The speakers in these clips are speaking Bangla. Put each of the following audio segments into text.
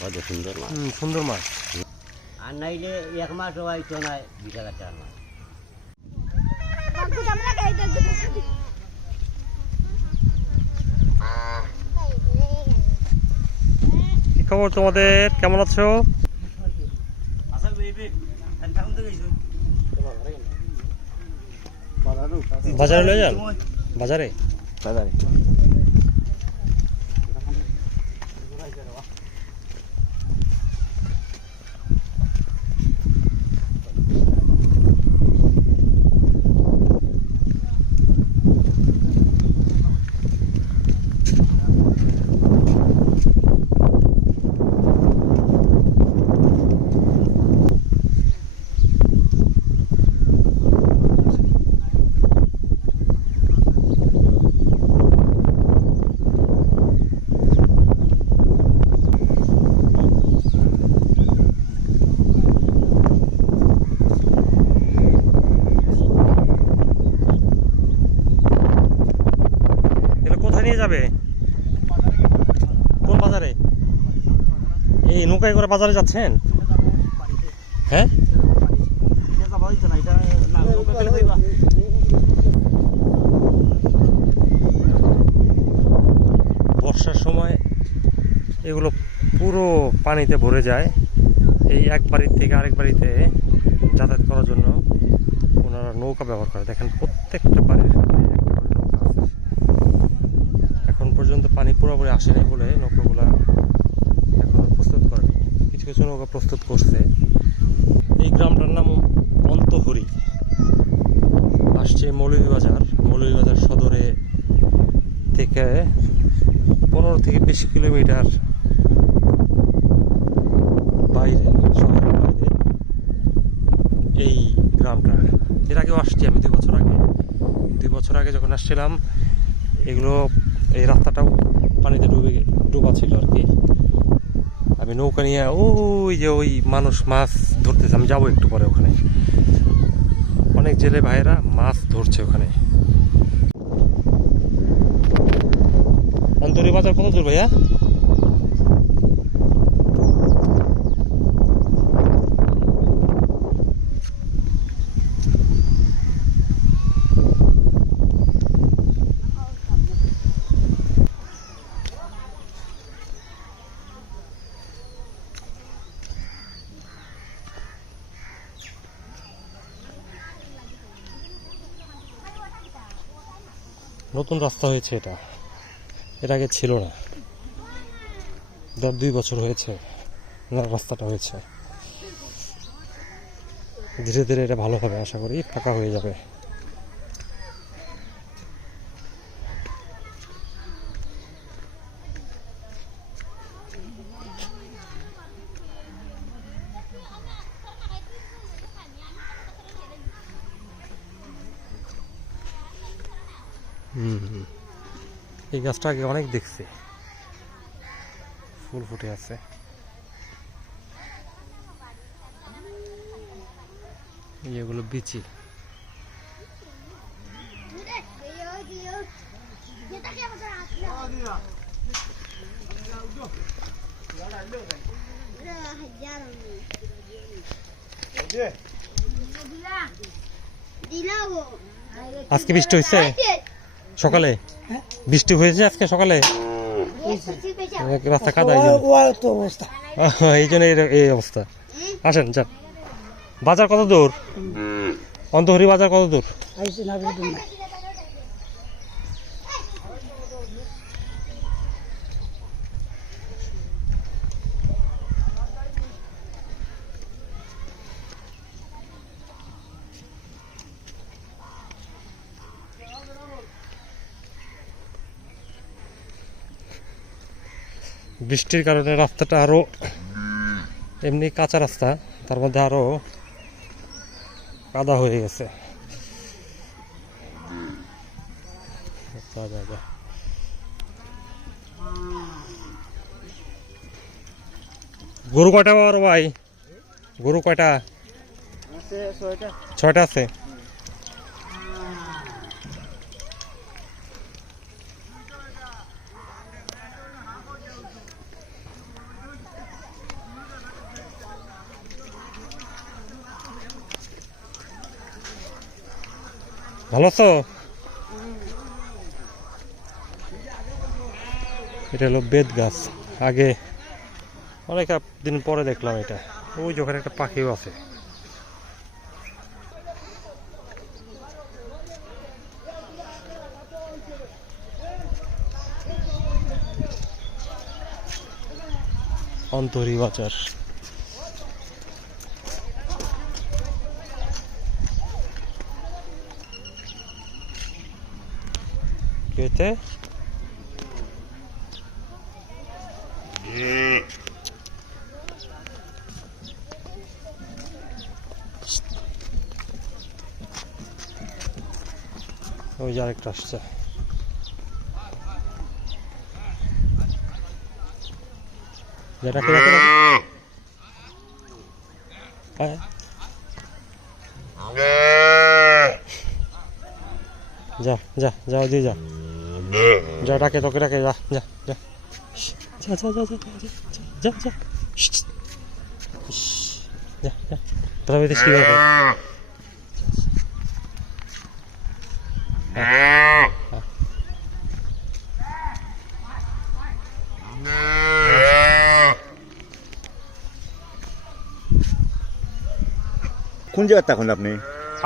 কত সুন্দর মাছ, সুন্দর মাছ। আর নাইলে 1 মাস হয়তো না 20,000 টাকার মাছ। কি খবর তোমাদের, কেমন আছো? বাজারে লয়ে যান, বাজারে বাজারে যাবে কোন বাজারে? এই নৌকায় করে বাজারে যাচ্ছেন? হ্যাঁ, বর্ষার সময় এগুলো পুরো পানিতে ভরে যায়। এই এক বাড়ির থেকে আরেক বাড়িতে যাতায়াত করার জন্য ওনারা নৌকা ব্যবহার করে। দেখেন প্রত্যেকটা বাড়ির নৌকা আছে। এখন পর্যন্ত পানি পুরোপুরি আসেনি বলে নৌকাগুলা এখন প্রস্তুত করে, কিছু কিছু নৌকা প্রস্তুত করছে। এই গ্রামটার নাম অন্তহরি, আসছে মৌলভীবাজার সদরে থেকে 15 থেকে 20 কিলোমিটার বাইরে, শহরের বাইরে এই গ্রামটা। এর আগেও আসছি আমি 2 বছর আগে যখন আসছিলাম, এগুলো এই রাস্তাটাও পানিতে ডুবা ছিল আর কি। আমি নৌকা নিয়ে ওই মানুষ মাছ ধরতেছে, আমি যাবো একটু পরে। ওখানে অনেক জেলে ভাইয়েরা মাছ ধরছে ওখানে। অন্তরি বাজার কত দূর ভাইয়া? নতুন রাস্তা হয়েছে এটা, এর আগে ছিল না। 2 বছর হয়েছে রাস্তাটা হয়েছে। ধীরে ধীরে এটা ভালো হবে, আশা করি পাকা হয়ে যাবে। এই গাছটা আগে অনেক দেখছি, ফুল ফুটে আছে। এগুলো বিচি। আজকে বৃষ্টি হয়েছে সকালে? বৃষ্টি হয়েছে আজকে সকালে, রাস্তা কাদা, এই জন্য এই অবস্থা। আসেন যান। বাজার কত দূর? অন্তহরি বাজার কত দূর? বৃষ্টির কারণে রাস্তাটা আরো, এমনি কাঁচা রাস্তা, তার মধ্যে আরো কাদা হয়ে গেছে। গরু কয়টা বড় ভাই? গরু কয়টা? 6টা আছে। ভালো আছো? এটা হলো বেত গাছ। আগে অনেক দিন পরে দেখলাম এটা। ওই যে ওখানে একটা পাখিও আছে। অন্তরি বাজার। কি হয়েছে? ওই যে আরেকটা আসছে। যেটা কে দেখে হ্যাঁ যা যা যা ওদিকে যা যা ডাকে তোকে ডাকে যা যা যা যা যা যা যা যা যা যা যা তবে দেশ কি হবে কোন জায়গায় থাকুন আপনি?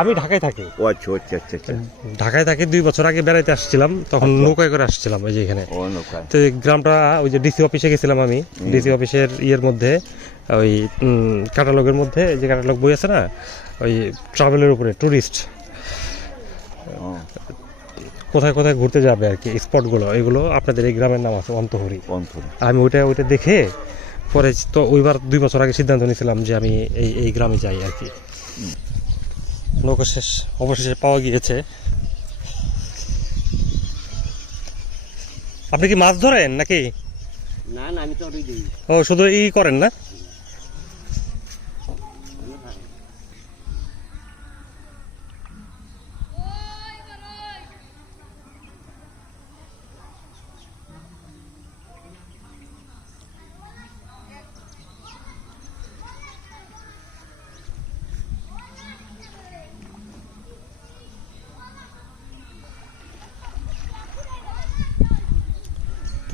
আমি ঢাকায় থাকি। ও আচ্ছা আচ্ছা আচ্ছা আচ্ছা। ঢাকায় থাকি 2 বছর আগে বেড়াইতে আসছিলাম, তখন নৌকায় করে আসছিলাম ওই যে এখানে। ও নৌকায়। তো এই গ্রামটা ওই যে ডিসি অফিসে গেছিলাম আমি, ডিসি অফিসের ইয়ের মধ্যে ওই ক্যাটালগের মধ্যে যে ক্যাটালগ বই আছে না, ওই ট্রাভেলের উপরে ট্যুরিস্ট ও, কোথায় কোথায় ঘুরতে যাবে আর কি স্পটগুলো, এগুলো আপনাদের এই গ্রামের নাম আছে অন্তহরি। অন্তর। আমি ওইটা দেখে পরে তো ওইবার 2 বছর আগে সিদ্ধান্ত নিয়েছিলাম যে আমি এই গ্রামে যাই আর কি। নৌকা শেষ অবশেষে পাওয়া গিয়েছে। আপনি কি মাছ ধরেন নাকি? না না, আমি তো ওটাই দিই। ও শুধু করেন না?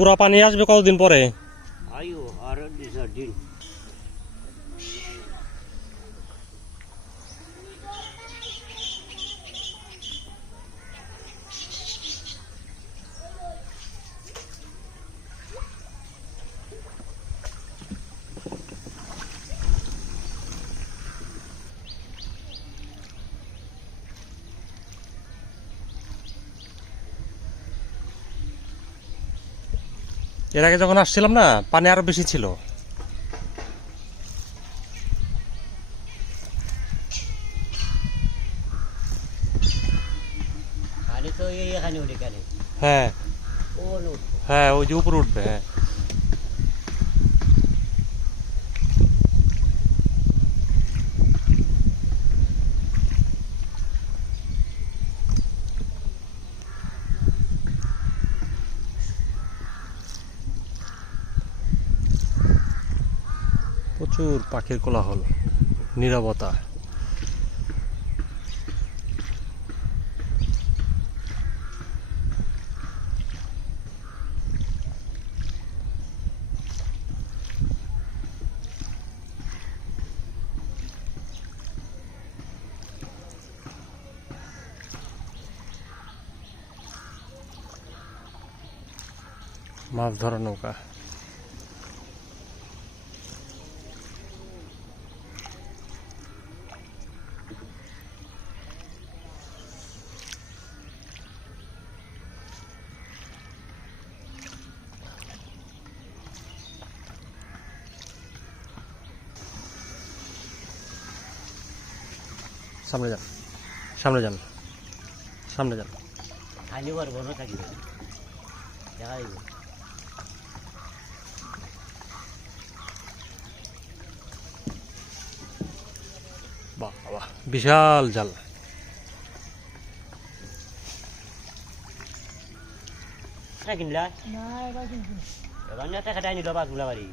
পুরা পানি আসবে কতদিন পরে? আয়ু আর 2 দিন। এর আগে যখন আসছিলাম না, পানি আরো বেশি ছিল। পানি তো এখানে উঠে কেন? হ্যাঁ ও নো, হ্যাঁ, ওই যে উপরে উঠবে। হ্যাঁ, প্রচুর পাখির কোলাহল, নীরবতা। মাছ ধরা নৌকা। সামনে যান, সামনে যান, সামনে যান। খালি বার বড় থাকবে দেখা যাবে। বাহ বাহ, বিশাল জাল। কিনলা এবার না টাকা দেয়নি বাবা গুলা বাড়ি।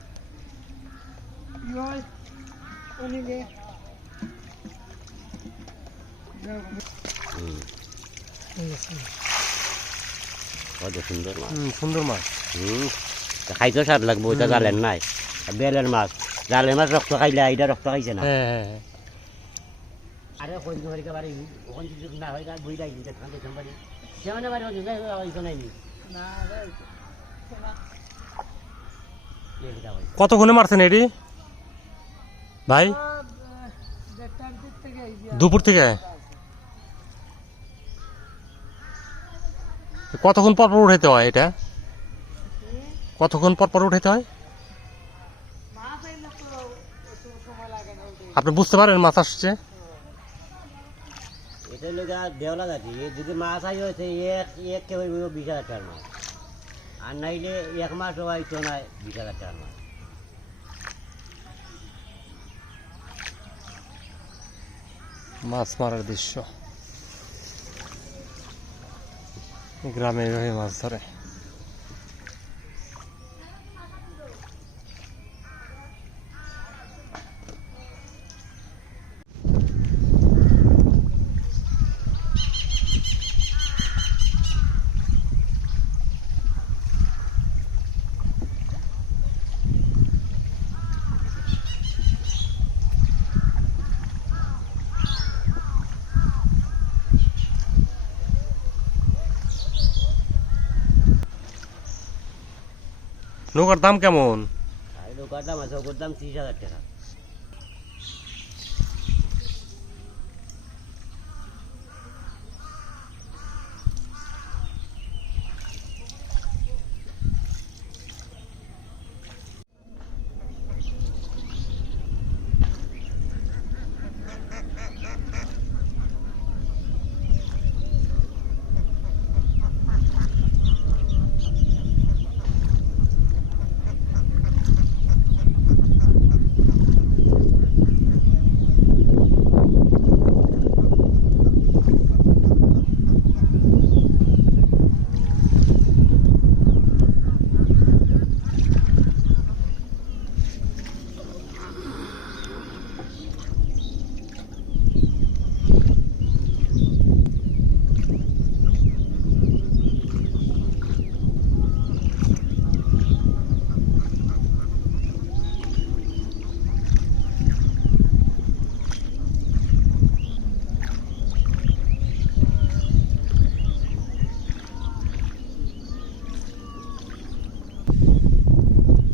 কত সুন্দর মাছ। সুন্দর মাছ। তা খাইতেও স্বাদ লাগবে, ওইটা জালের নাই। আর বেলের মাছ, জালের মাছ রক্ত খাইলে এইটা রক্ত খাইছে না। হ্যাঁ। আরে কোন বাড়িতে বাড়ি ওখান থেকে না হয় বুঝি যাই দেখতে পারি সেখানে বাড়ি হচ্ছে নাই। কতক্ষণে মারছেন এটি ভাই? দুপুর থেকে। কতক্ষণ পর পর উঠাইতে হয় এটা? কতক্ষণ পর পর উঠাইতে হয়? আপনি বুঝতে পারেন মাছ আসছে? এটা লেগা দেওয়া যাচ্ছে যদি মাছ আই হয়েছে এক কেউ 20,000 টাকার মাছ, আর নাইলে 1 মাস হয়তো নাই 20,000 টাকার মাছ। মাছ মারার দৃশ্য, গ্রামে এভাবে মাছ ধরে। নৌকার দাম কেমন? আর নৌকার দাম আছে, ওর দাম 30,000 টাকা।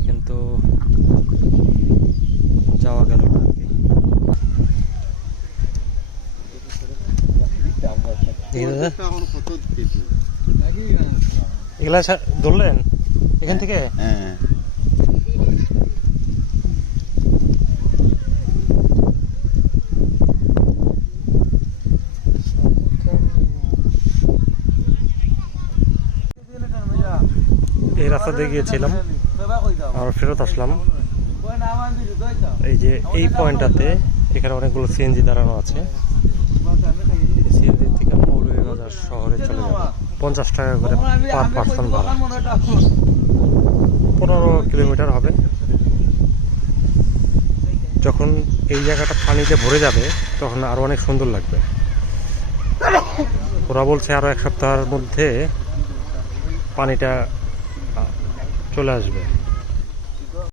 কিন্তু যাওয়া গেল না আর কি। এগুলা ধরলেন এখান থেকে? হ্যাঁ। এই রাস্তা দিয়ে গিয়েছিলাম, আর ফেরত আসলাম। এই যে এই পয়েন্টটাতে এখানে অনেকগুলো সিএনজি দাঁড়ানো আছে। সিএনজি থেকে মৌলভীবাজার শহরে চলে যাবে। 50 টাকা করে পার পার্সন ভাড়া। 15 কিলোমিটার হবে। যখন এই জায়গাটা পানিতে ভরে যাবে তখন আরো অনেক সুন্দর লাগবে। ওরা বলছে আরো 1 সপ্তাহের মধ্যে পানিটা চলে আসবে।